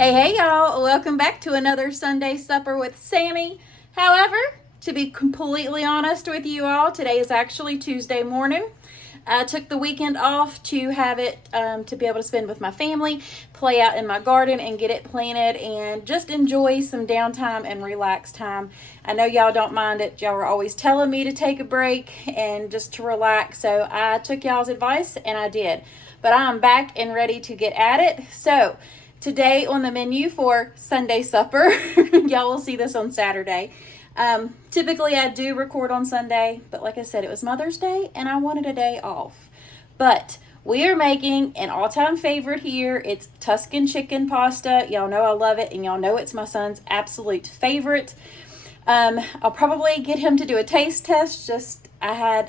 Hey y'all, welcome back to another Sunday supper with Sammy. However, to be completely honest with you all, today is actually Tuesday morning. I took the weekend off to have it to be able to spend with my family, play out in my garden and get it planted and just enjoy some downtime and relax time. I know y'all don't mind it. Y'all were always telling me to take a break and just to relax. So I took y'all's advice and I did. But I'm back and ready to get at it. So today on the menu for Sunday supper, y'all will see this on Saturday. Typically I do record on Sunday, but like I said, it was Mother's Day and I wanted a day off. But we are making an all-time favorite here. It's Tuscan ChickenPasta. Y'all know I love it, and y'all know it's my son's absolute favorite. I'll probably get him to do a taste test. I had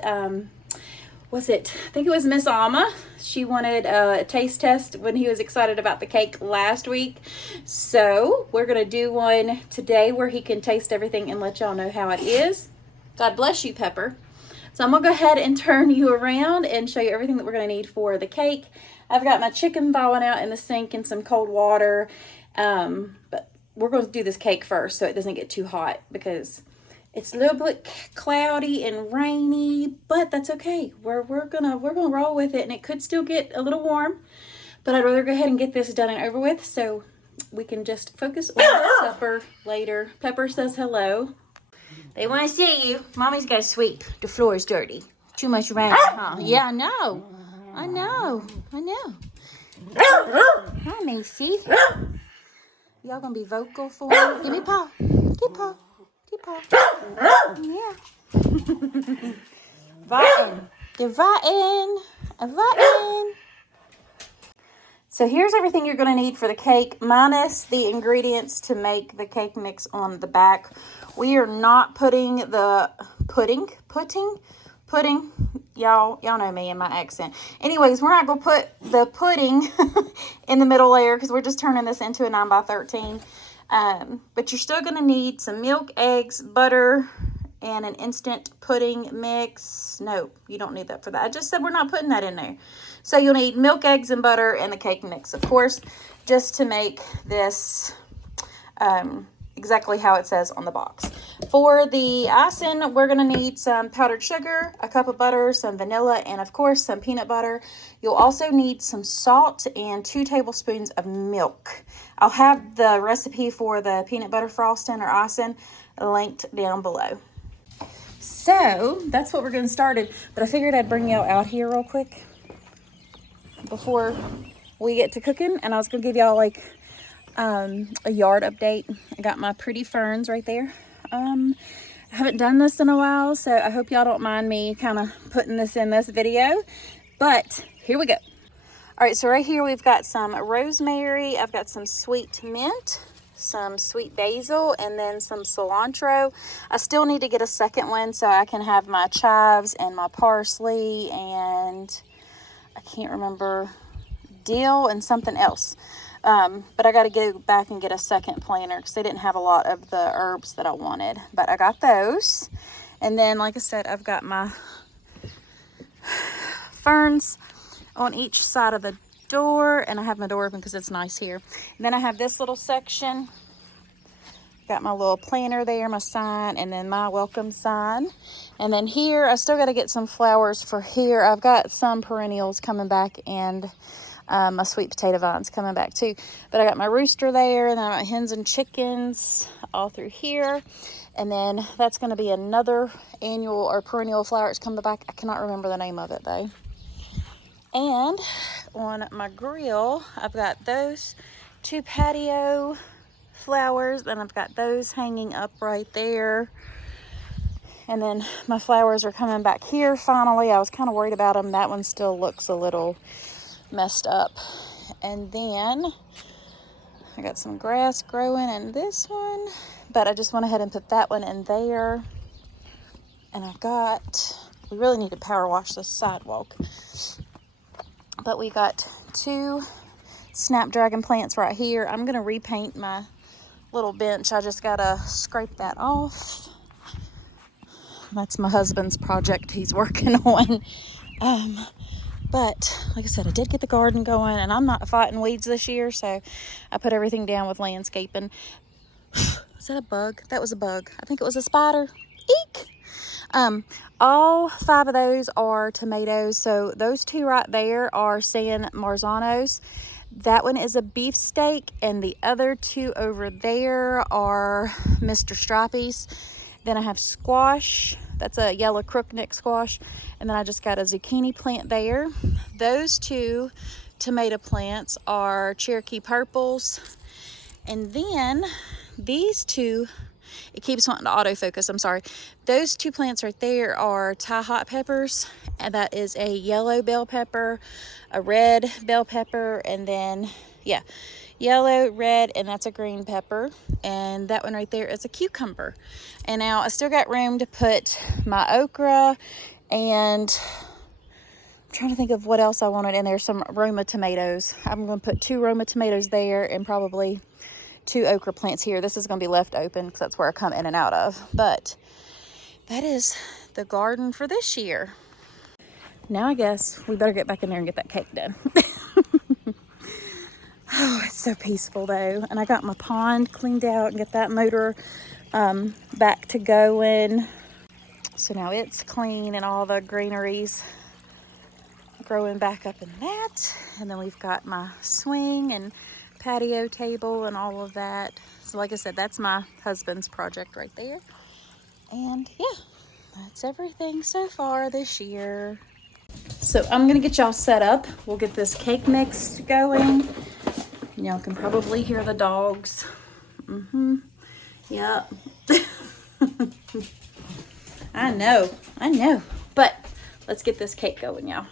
I think it was Miss Alma. She wanted a taste test when he was excited about the cake last week. So we're going to do one today where he can taste everything and let y'all know how it is. God bless you, Pepper. So I'm going to go ahead and turn you around and show you everything that we're going to need for the cake. I've got my chicken thawing out in the sink in some cold water. But we're going to do this cake first so it doesn't get too hot because it's a little bit cloudy and rainy, but that's okay. We're gonna roll with it, and it could still get a little warm, but I'd rather go ahead and get this done and over with so we can just focus on supper later. Pepper says hello. They want to see you. Mommy's got to sweep. The floor is dirty. Too much rain, huh? Yeah, I know. Hi, Macy. Y'all gonna be vocal for me? Give me paw. Give paw. Yeah. Warten. So here's everything you're going to need for the cake, minus the ingredients to make the cake mix on the back. We are not putting the pudding. Y'all know me and my accent. Anyways, we're not going to put the pudding in the middle layer because we're just turning this into a 9x13. But you're still going to need some milk, eggs, butter, and an instant pudding mix. No, you don't need that for that. I just said we're not putting that in there. So you'll need milk, eggs, and butter, and the cake mix, of course, just to make this exactly how it says on the box. For the icing, we're going to need some powdered sugar, a cup of butter, some vanilla, and of course, some peanut butter. You'll also need some salt and 2 tablespoons of milk. I'll have the recipe for the peanut butter frosting or icing linked down below. So that's what we're getting started. But I figured I'd bring y'all out here real quick before we get to cooking. And I was going to give y'all like a yard update. I got my pretty ferns right there. I haven't done this in a while, so I hope y'all don't mind me kind of putting this in this video. But here we go. All right, so right here we've got some rosemary, I've got some sweet mint, some sweet basil, and then some cilantro. I still need to get a second one so I can have my chives and my parsley and I can't remember, dill and something else. But I got to go back and get a second planter because they didn't have a lot of the herbs that I wanted. But I got those. And then, like I said, I've got my ferns on each side of the door, and I have my door open because it's nice here. And then I have this little section, got my little planter there, my sign, and then my welcome sign. And then here I still got to get some flowers for here. I've got some perennials coming back, and my sweet potato vines coming back too. But I got my rooster there, and then I got hens and chickens all through here. And then that's going to be another annual or perennial flower that's coming back. I cannot remember the name of it though. And on my grill, I've got those 2 patio flowers, and I've got those hanging up right there. And then my flowers are coming back here finally. I was kind of worried about them. That one still looks a little messed up. And then I got some grass growing in this one, but I just went ahead and put that one in there. And we really need to power wash this sidewalk. But we got 2 snapdragon plants right here. I'm going to repaint my little bench. I just got to scrape that off. That's my husband's project he's working on. But like I said, I did get the garden going, and I'm not fighting weeds this year, so I put everything down with landscaping. Was that a bug? That was a bug. I think it was a spider. Eek! All 5 of those are tomatoes. So those 2 right there are San Marzanos. That one is a beefsteak, and the other 2 over there are Mr. Stripey's. Then I have squash. That's a yellow crookneck squash. And then I just got a zucchini plant there. Those 2 tomato plants are Cherokee purples. And then these 2, it keeps wanting to autofocus, I'm sorry. Those 2 plants right there are Thai hot peppers, and that is a yellow bell pepper, a red bell pepper, and then, yeah, yellow, red, and that's a green pepper. And that one right there is a cucumber. And now I still got room to put my okra, and I'm trying to think of what else I wanted in there. Some Roma tomatoes. I'm going to put 2 Roma tomatoes there, and probably 2 okra plants here. This is going to be left open because that's where I come in and out of. But that is the garden for this year. Now I guess we better get back in there and get that cake done. Oh, it's so peaceful though. And I got my pond cleaned out and get that motor back to going. So now it's clean and all the greenery's growing back up in that. And then we've got my swing and patio table and all of that. So like I said, that's my husband's project right there. And yeah, that's everything so far this year. So I'm gonna get y'all set up. We'll get this cake mix going. Y'all can probably hear the dogs. Yep. I know. But let's get this cake going, y'all.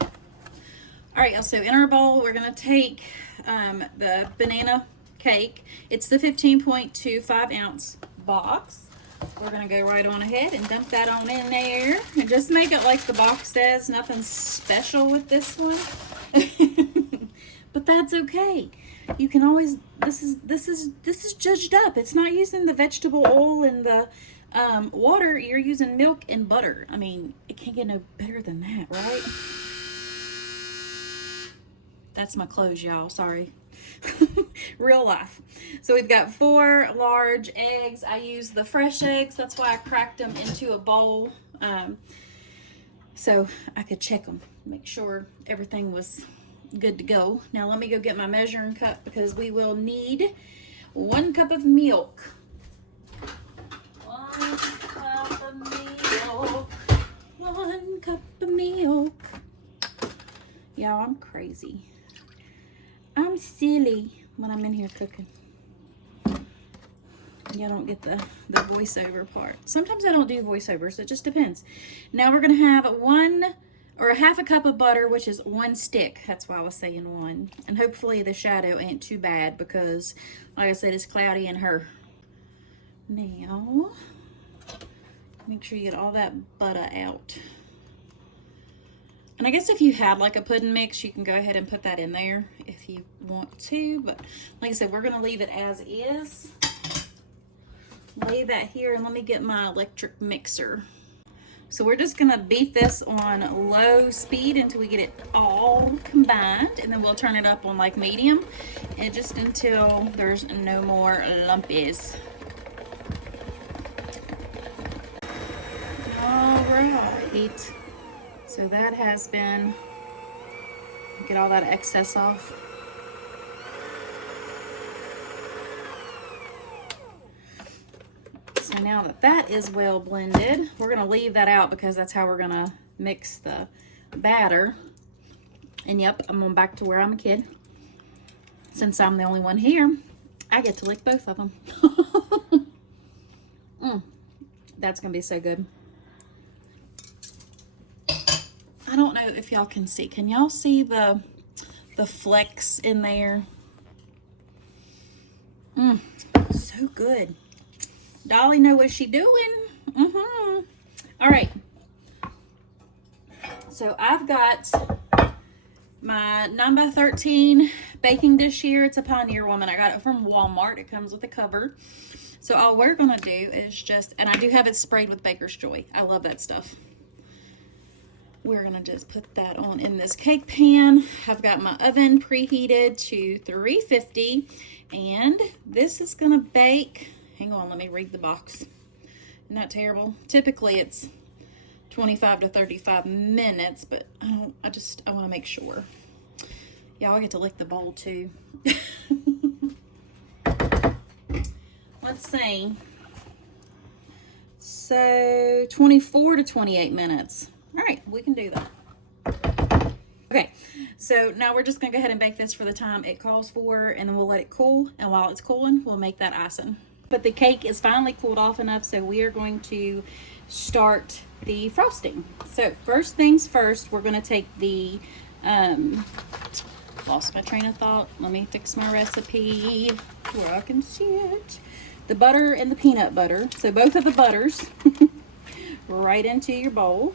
All right, y'all, so in our bowl, we're gonna take the banana cake. It's the 15.25 ounce box. We're gonna go right on ahead and dump that on in there. And just make it like the box says, nothing special with this one. But that's okay. You can always, this is judged up. It's not using the vegetable oil and the water, you're using milk and butter. I mean, it can't get no better than that, right? That's my clothes, y'all. Sorry. Real life. So we've got 4 large eggs. I use the fresh eggs. That's why I cracked them into a bowl. So I could check them, make sure everything was good to go. Now let me go get my measuring cup because we will need 1 cup of milk. 1 cup of milk. 1 cup of milk. Y'all, I'm crazy. I'm silly when I'm in here cooking. Y'all don't get the voiceover part. Sometimes I don't do voiceovers. It just depends. Now we're going to have 1.5 cup of butter, which is 1 stick. That's why I was saying 1. And hopefully the shadow ain't too bad because, like I said, it's cloudy in her. Now, make sure you get all that butter out. And I guess if you had like a pudding mix, you can go ahead and put that in there if you want to. But like I said, we're going to leave it as is. Lay that here and let me get my electric mixer. So we're just going to beat this on low speed until we get it all combined. And then we'll turn it up on like medium. And just until there's no more lumpies. All right. So that has been, get all that excess off. So now that that is well blended, we're gonna leave that out because that's how we're gonna mix the batter. And yep, I'm going back to where I'm a kid. Since I'm the only one here, I get to lick both of them. That's gonna be so good. I don't know if y'all can see. Can y'all see the flecks in there? So good. Dolly know what she doing. All right. So I've got my 9x13 baking dish here. It's a Pioneer Woman. I got it from Walmart. It comes with a cover. So all we're gonna do is just, and I do have it sprayed with Baker's Joy. I love that stuff. we're gonna just put that on in this cake pan. I've got my oven preheated to 350, and this is gonna bake, hang on, let me read the box. Isn't that terrible? Typically it's 25 to 35 minutes, but I wanna make sure. Y'all get to lick the bowl too. Let's see. So 24 to 28 minutes. All right, we can do that. Okay, so now we're just gonna go ahead and bake this for the time it calls for, and then we'll let it cool. And while it's cooling, we'll make that icing. But the cake is finally cooled off enough, so we are going to start the frosting. So first things first, we're gonna take the, lost my train of thought. Let me fix my recipe where I can see it. The butter and the peanut butter. So both of the butters right into your bowl.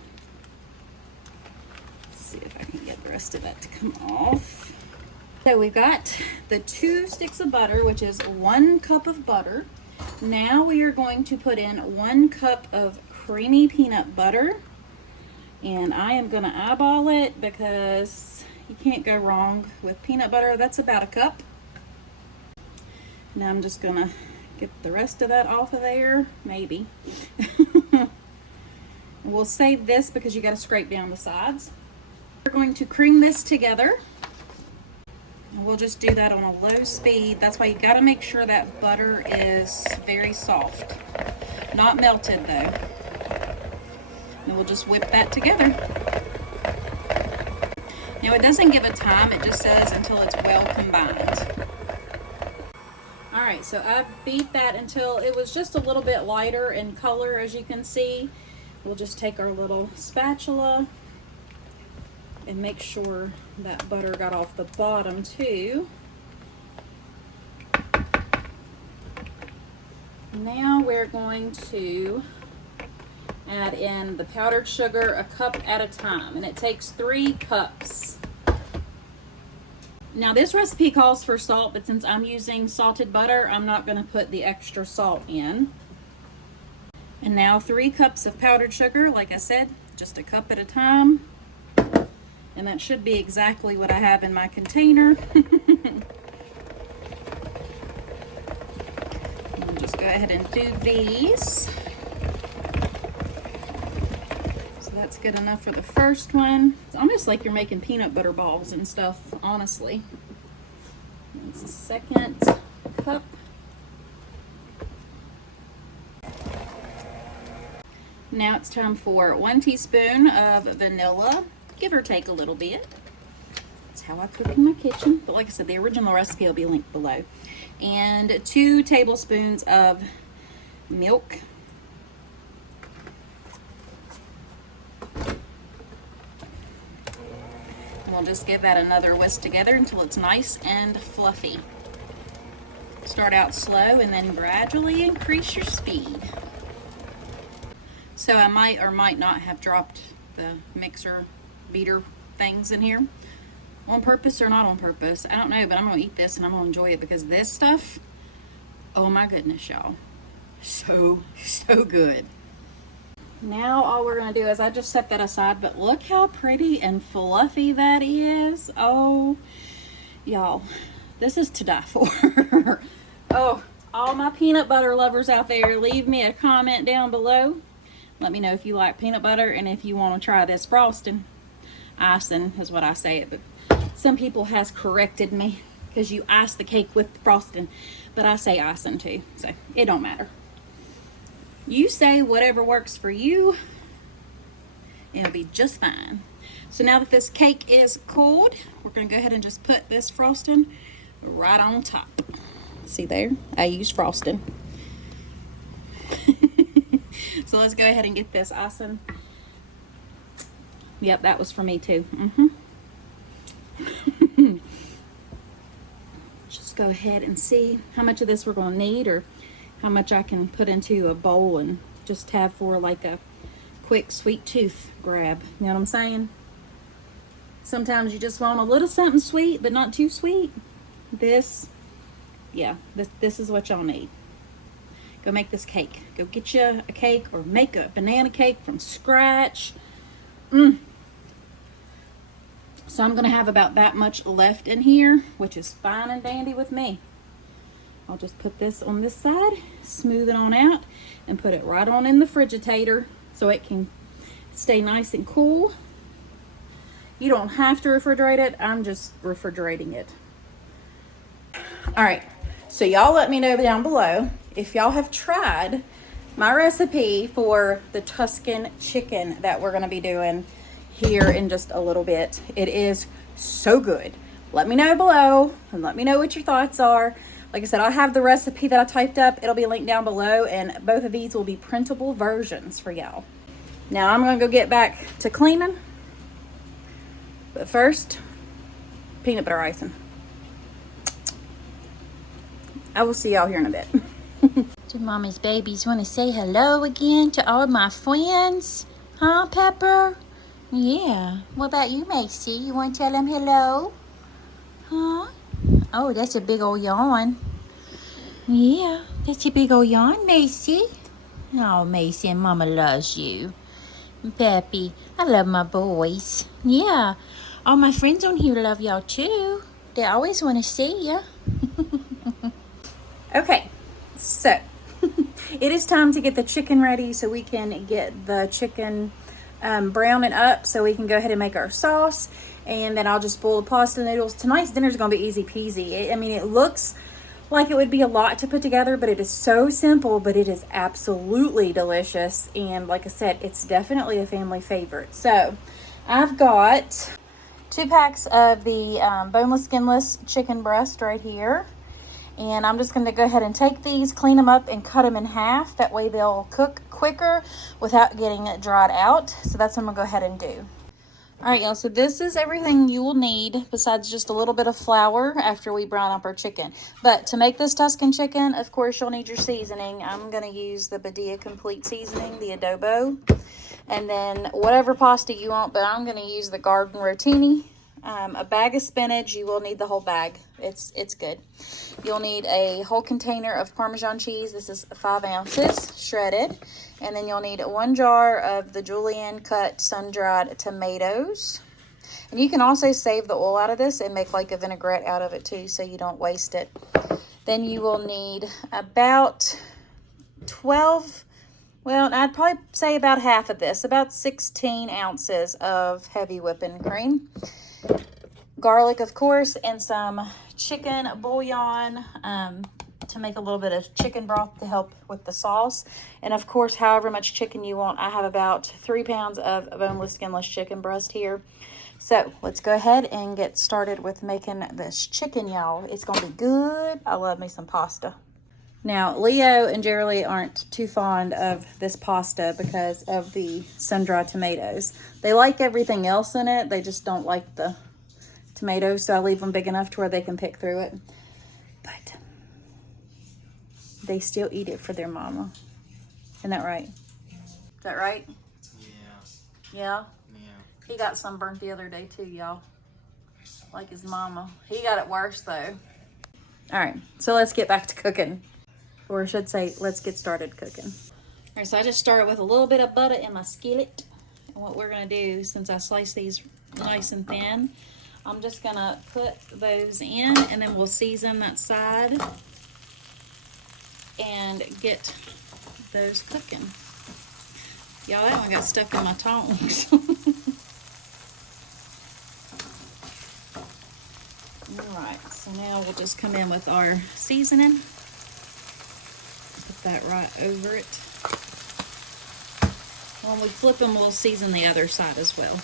Let's see if I can get the rest of that to come off. So we've got the 2 sticks of butter, which is 1 cup of butter. Now we are going to put in 1 cup of creamy peanut butter. And I am gonna eyeball it because you can't go wrong with peanut butter. That's about 1 cup. Now I'm just gonna get the rest of that off of there, maybe. We'll save this because you got to scrape down the sides. We're going to cream this together. And we'll just do that on a low speed. That's why you got to make sure that butter is very soft. Not melted though. And we'll just whip that together. Now it doesn't give a time, it just says until it's well combined. Alright, so I beat that until it was just a little bit lighter in color, as you can see. We'll just take our little spatula and make sure that butter got off the bottom too. Now we're going to add in the powdered sugar 1 cup at a time, and it takes 3 cups. Now this recipe calls for salt, but since I'm using salted butter, I'm not going to put the extra salt in. And now 3 cups of powdered sugar, like I said, just 1 cup at a time. And that should be exactly what I have in my container. I'll just go ahead and do these. That's good enough for the first one. It's almost like you're making peanut butter balls and stuff, honestly. That's the second cup. Now it's time for 1 teaspoon of vanilla, give or take a little bit. That's how I cook in my kitchen. But like I said, the original recipe will be linked below. And 2 tablespoons of milk. And we'll just give that another whisk together until it's nice and fluffy. Start out slow and then gradually increase your speed. So I might or might not have dropped the mixer beater things in here. On purpose or not on purpose, I don't know, but I'm gonna eat this and I'm gonna enjoy it because this stuff, oh my goodness, y'all. So good. Now all we're going to do is I just set that aside, but look how pretty and fluffy that is. Oh, y'all, this is to die for. Oh, all my peanut butter lovers out there, leave me a comment down below. Let me know if you like peanut butter and if you want to try this frosting. Icing is what I say it, but some people has corrected me because you ice the cake with frosting, but I say icing too, so it don't matter. You say whatever works for you, and it'll be just fine. So now that this cake is cooled, we're going to go ahead and just put this frosting right on top. See there? I used frosting. So let's go ahead and get this icing. Yep, that was for me too. Just go ahead and see how much of this we're going to need, or how much I can put into a bowl and just have for like a quick sweet tooth grab. You know what I'm saying? Sometimes you just want a little something sweet, but not too sweet. This is what y'all need. Go make this cake. Go get you a cake or make a banana cake from scratch. So I'm gonna have about that much left in here, which is fine and dandy with me. I'll just put this on this side, smooth it on out, and put it right on in the Frigitator so it can stay nice and cool. You don't have to refrigerate it, I'm just refrigerating it. All right, so y'all let me know down below if y'all have tried my recipe for the Tuscan chicken that we're gonna be doing here in just a little bit. It is so good. Let me know below and let me know what your thoughts are. Like I said, I'll have the recipe that I typed up. It'll be linked down below, and both of these will be printable versions for y'all. Now I'm gonna go get back to cleaning, but first, peanut butter icing. I will see y'all here in a bit. Do Mommy's babies want to say hello again to all my friends? Huh, Pepper? Yeah. What about you, Macy? You want to tell them hello? Huh? Oh, that's a big old yawn. Yeah, that's a big old yawn, Macy. Oh, Macy, and Mama loves you. Peppy, I love my boys. Yeah, all my friends on here love y'all too. They always want to see ya. Okay, so it is time to get the chicken ready so we can get the chicken browning up so we can go ahead and make our sauce. And then I'll just boil the pasta noodles. Tonight's dinner is going to be easy peasy. I mean, it looks like it would be a lot to put together, but it is so simple, but it is absolutely delicious. And like I said, it's definitely a family favorite. So I've got 2 packs of the boneless, skinless chicken breast right here. And I'm just going to go ahead and take these, clean them up, and cut them in half. That way they'll cook quicker without getting dried out. So that's what I'm going to go ahead and do. All right, y'all. So this is everything you will need besides just a little bit of flour after we brown up our chicken. But to make this Tuscan chicken, of course, you'll need your seasoning. I'm going to use the Badia Complete Seasoning, the Adobe. And then whatever pasta you want, but I'm going to use the Garden Rotini. A bag of spinach. You will need the whole bag. It's good. You'll need a whole container of Parmesan cheese. This is 5 ounces shredded. And then you'll need 1 jar of the julienne cut sun-dried tomatoes. And you can also save the oil out of this and make like a vinaigrette out of it too, so you don't waste it. Then you will need about 12, well, I'd probably say about half of this, about 16 ounces of heavy whipping cream. Garlic, of course, and some chicken bouillon to make a little bit of chicken broth to help with the sauce. And of course, however much chicken you want. I have about 3 pounds of boneless, skinless chicken breast here. So let's go ahead and get started with making this chicken, y'all. It's gonna be good. I love me some pasta. Now, Leo and Jerry aren't too fond of this pasta because of the sun-dried tomatoes. They like everything else in it. They just don't like the tomatoes, so I leave them big enough to where they can pick through it. But they still eat it for their mama. Isn't that right? Is that right? Yeah. Yeah? Yeah. He got sunburnt the other day too, y'all. Like his mama. He got it worse though. All right, so let's get back to cooking. Or I should say, let's get started cooking. All right, so I just started with a little bit of butter in my skillet. And what we're gonna do, since I sliced these nice and thin, I'm just gonna put those in, and then we'll season that side and get those cooking. Y'all, that one got stuck in my tongs. All right, so now we'll just come in with our seasoning. Put that right over it. When we flip them, we'll season the other side as well.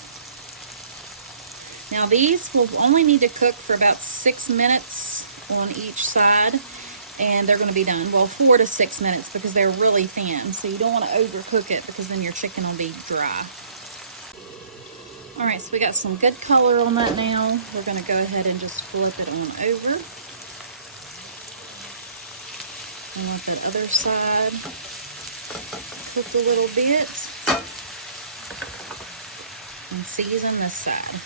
Now these will only need to cook for about 6 minutes on each side, and they're going to be done. Well, 4 to 6 minutes because they're really thin, so you don't want to overcook it because then your chicken will be dry. All right, so we got some good color on that now. We're going to go ahead and just flip it on over. And let that other side cook a little bit. And season this side.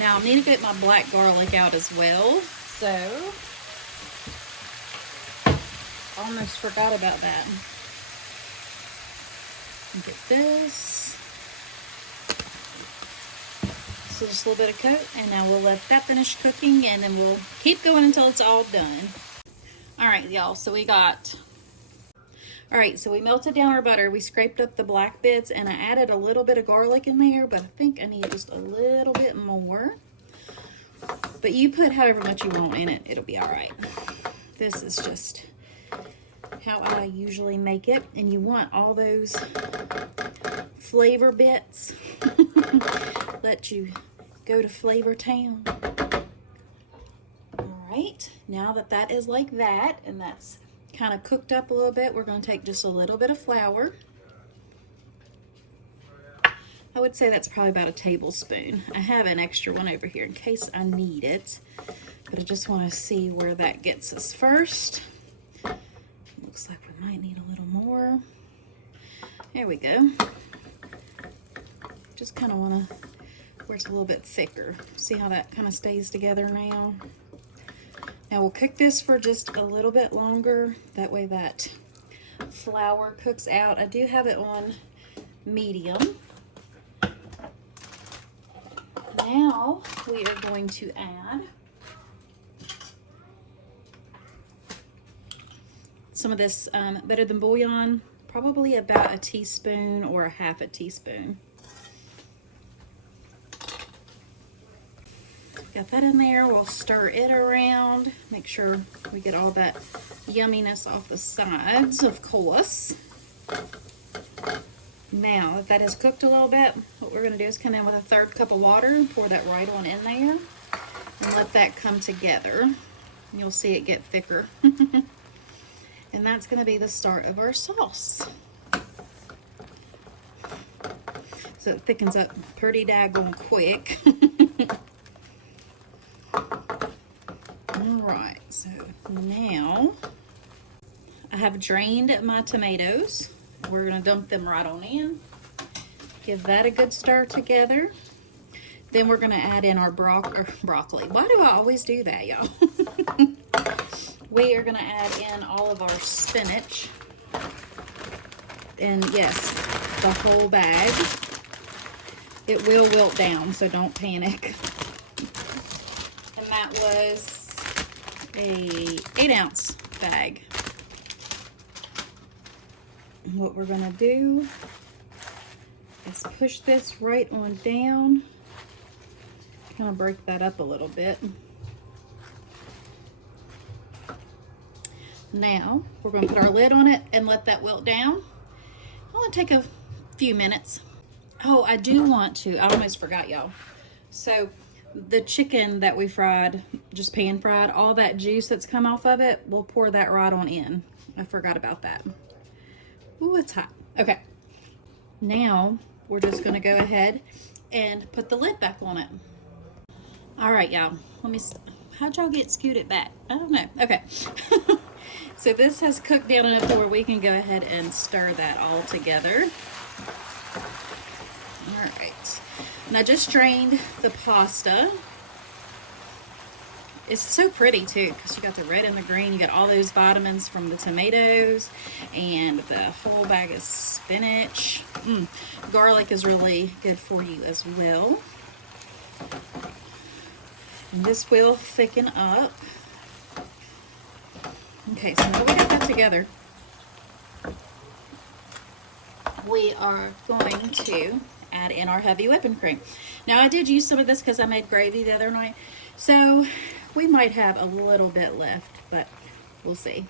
Now, I need to get my black garlic out as well. So, almost forgot about that. Get this. So just a little bit of coat, and now we'll let that finish cooking, and then we'll keep going until it's all done. All right, y'all, so we melted down our butter. We scraped up the black bits, and I added a little bit of garlic in there, but I think I need just a little bit more. But you put however much you want in it, it'll be all right. This is just how I usually make it, and you want all those flavor bits. Let you go to Flavor Town. All right, now that that is like that, and that's kind of cooked up a little bit, we're going to take just a little bit of flour. I would say that's probably about a tablespoon. I have an extra one over here in case I need it, but I just want to see where that gets us first. Looks like we might need a little more. There we go. Just kind of want to where it's a little bit thicker. See how that kind of stays together now? Now we'll cook this for just a little bit longer. That way that flour cooks out. I do have it on medium. Now we are going to add some of this better than bouillon, probably about a teaspoon or a half a teaspoon. Got that in there. We'll stir it around. Make sure we get all that yumminess off the sides, of course. Now that that has cooked a little bit, what we're going to do is come in with a 1/3 cup of water and pour that right on in there and let that come together. And you'll see it get thicker. And that's going to be the start of our sauce. So it thickens up pretty daggone quick. Alright, so now I have drained my tomatoes. We're going to dump them right on in. Give that a good stir together. Then we're going to add in our broccoli. Why do I always do that, y'all? We are going to add in all of our spinach. And yes, the whole bag. It will wilt down, so don't panic. And that was a 8-ounce bag. And what we're going to do is push this right on down. Kind of break that up a little bit. Now we're going to put our lid on it and let that wilt down. I want to take a few minutes. Oh, I do want to. I almost forgot, y'all. So the chicken that we fried, just pan fried, all that juice that's come off of it, we'll pour that right on in. I forgot about that. Ooh, it's hot. Okay. Now we're just going to go ahead and put the lid back on it. All right, y'all. Let me see. How'd y'all get scooted back? I don't know. Okay. So this has cooked down enough to where we can go ahead and stir that all together. All right. And I just drained the pasta. It's so pretty too, because you got the red and the green. You got all those vitamins from the tomatoes and the whole bag of spinach. Garlic is really good for you as well. And this will thicken up. Okay, so now we got that together, we are going to add in our heavy whipping cream. Now I did use some of this because I made gravy the other night, so we might have a little bit left, but we'll see.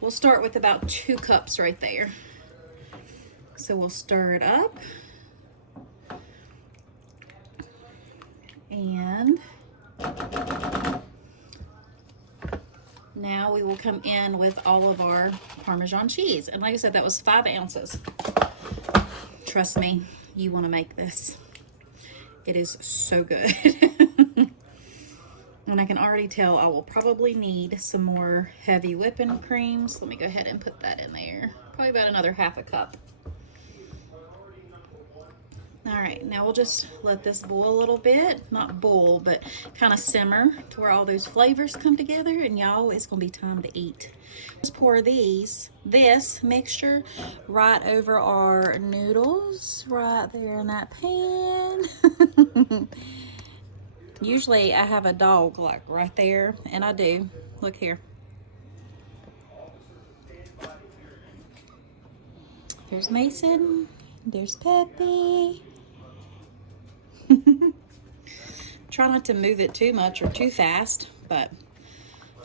We'll start with about 2 cups right there. So we'll stir it up. And now we will come in with all of our Parmesan cheese. And like I said, that was 5 ounces. Trust me, you want to make this. It is so good. And I can already tell I will probably need some more heavy whipping cream. So let me go ahead and put that in there. Probably about another 1/2 cup. All right, now we'll just let this boil a little bit. Not boil, but kind of simmer to where all those flavors come together. And y'all, it's gonna be time to eat. Just pour this mixture right over our noodles, right there in that pan. Usually I have a dog like right there, and I do. Look here. There's Mason. There's Peppy. Try not to move it too much or too fast, but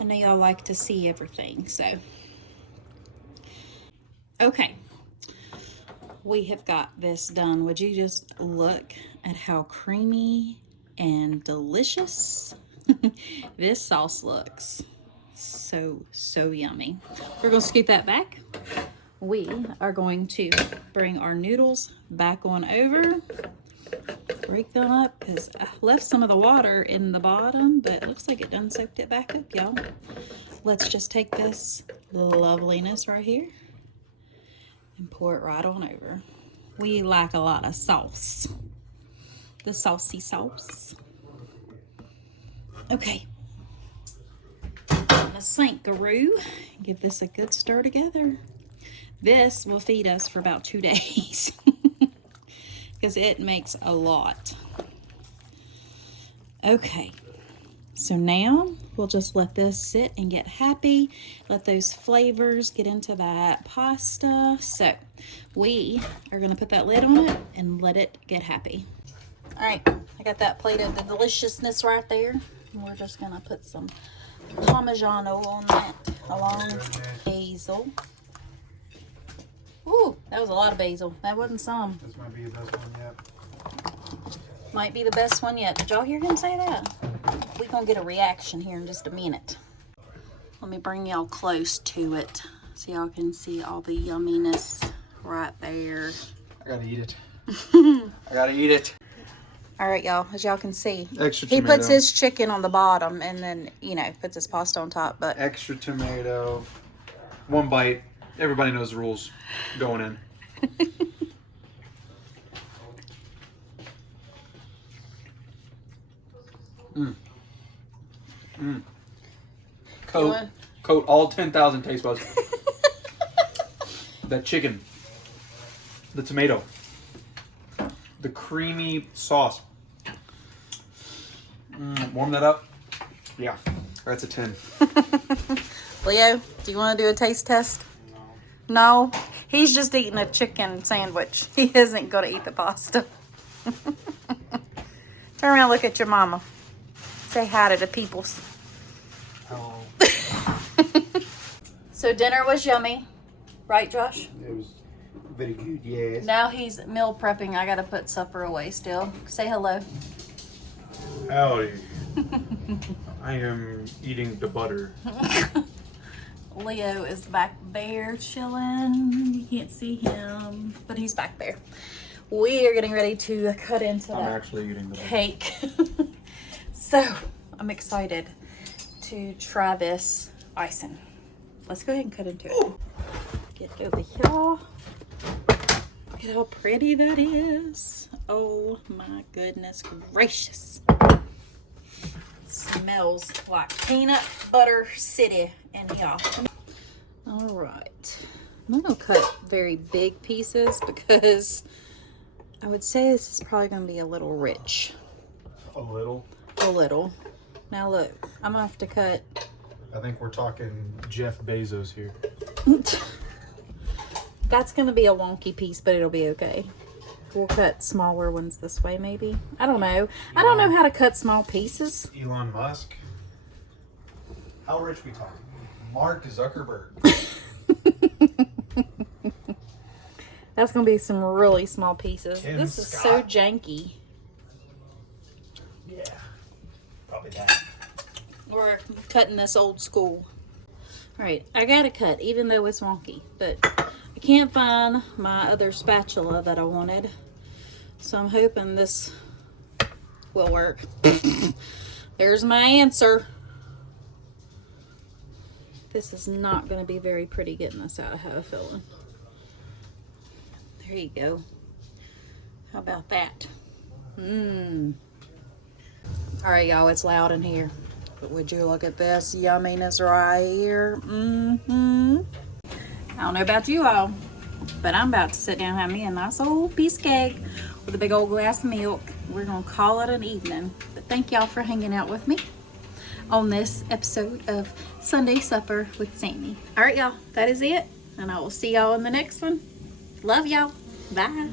I know y'all like to see everything, so. Okay, we have got this done. Would you just look at how creamy and delicious this sauce looks? So yummy. We're gonna scoop that back. We are going to bring our noodles back on over. Break them up because I left some of the water in the bottom, but it looks like it done soaked it back up, y'all. Let's just take this loveliness right here and pour it right on over. We like a lot of sauce. The saucy sauce. Okay. I'm gonna sink-a-roo. Give this a good stir together. This will feed us for about 2 days. Because it makes a lot. Okay, so now we'll just let this sit and get happy. Let those flavors get into that pasta. So we are gonna put that lid on it and let it get happy. All right, I got that plate of the deliciousness right there. And we're just gonna put some Parmigiano on that along with basil. Ooh, that was a lot of basil. That wasn't some. This might be the best one yet. Might be the best one yet. Did y'all hear him say that? We're gonna get a reaction here in just a minute. Let me bring y'all close to it so y'all can see all the yumminess right there. I gotta eat it. I gotta eat it. All right, y'all, as y'all can see, Extra he tomato. puts his chicken on the bottom and then, you know, puts his pasta on top, but Extra tomato. One bite. Everybody knows the rules going in. Coat all 10,000 taste buds. That chicken. The tomato. The creamy sauce. Warm that up. Yeah, that's a 10. Leo, do you want to do a taste test? No, he's just eating a chicken sandwich. He isn't going to eat the pasta. Turn around and look at your mama. Say hi to the peoples. Hello. So dinner was yummy. Right, Josh? It was very good, yes. Now he's meal prepping. I got to put supper away still. Say hello. Howdy. I am eating the butter. Leo is back there chilling. You can't see him, but he's back there. We are getting ready to cut into I'm that actually eating the butter. cake. So I'm excited to try this icing. Let's go ahead and cut into it. Get over here. Look at how pretty that is. Oh my goodness gracious. Smells like peanut butter city in here. All right, I'm gonna cut very big pieces because I would say this is probably gonna be a little rich. A little. A little. Now look, I'm gonna have to cut. I think we're talking Jeff Bezos here. That's gonna be a wonky piece, but it'll be okay. We'll cut smaller ones this way, maybe. I don't know. I don't know how to cut small pieces. Elon Musk. How rich we talking? Mark Zuckerberg. That's gonna be some really small pieces. Tim This is Scott. so janky. Yeah. Probably that. We're cutting this old school. All right, I gotta cut, even though it's wonky, but I can't find my other spatula that I wanted. So I'm hoping this will work. There's my answer. This is not going to be very pretty getting this out, I have a feeling. There you go. How about that? Mmm. All right, y'all, it's loud in here. But would you look at this yumminess right here? Mm-hmm. I don't know about you all, but I'm about to sit down and have me a nice old piece of cake with a big old glass of milk. We're gonna call it an evening. But thank y'all for hanging out with me on this episode of Sunday Supper with Sammy. All right, y'all, that is it. And I will see y'all in the next one. Love y'all. Bye.